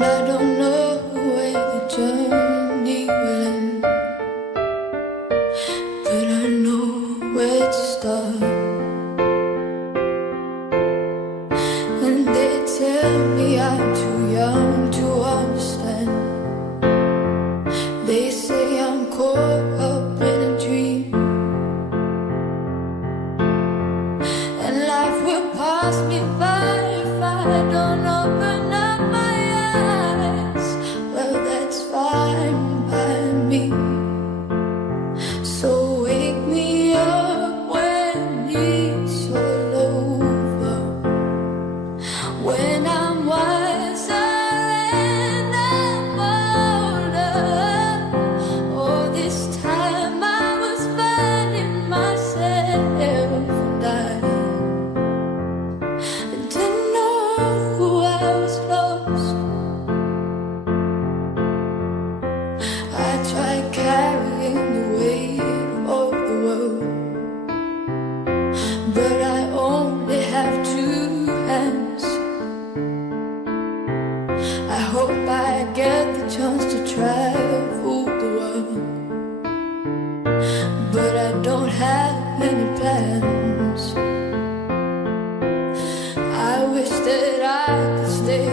And I don't know where the journey will end, but I know where to start. And they tell me I'm too young to understand. They say I'm caught up in a dream, and life will pass me by if I don't open up my eyes. Well, that's fine by me. So wake me up when it's all over, when I'm wiser and I'm older. All this time I was finding myself, and I didn't know I was lost. I tried carrying the weight of the world, but I only have two hands. I hope I get the chance to travel the world, but I don't have any plans. I wish that I could stay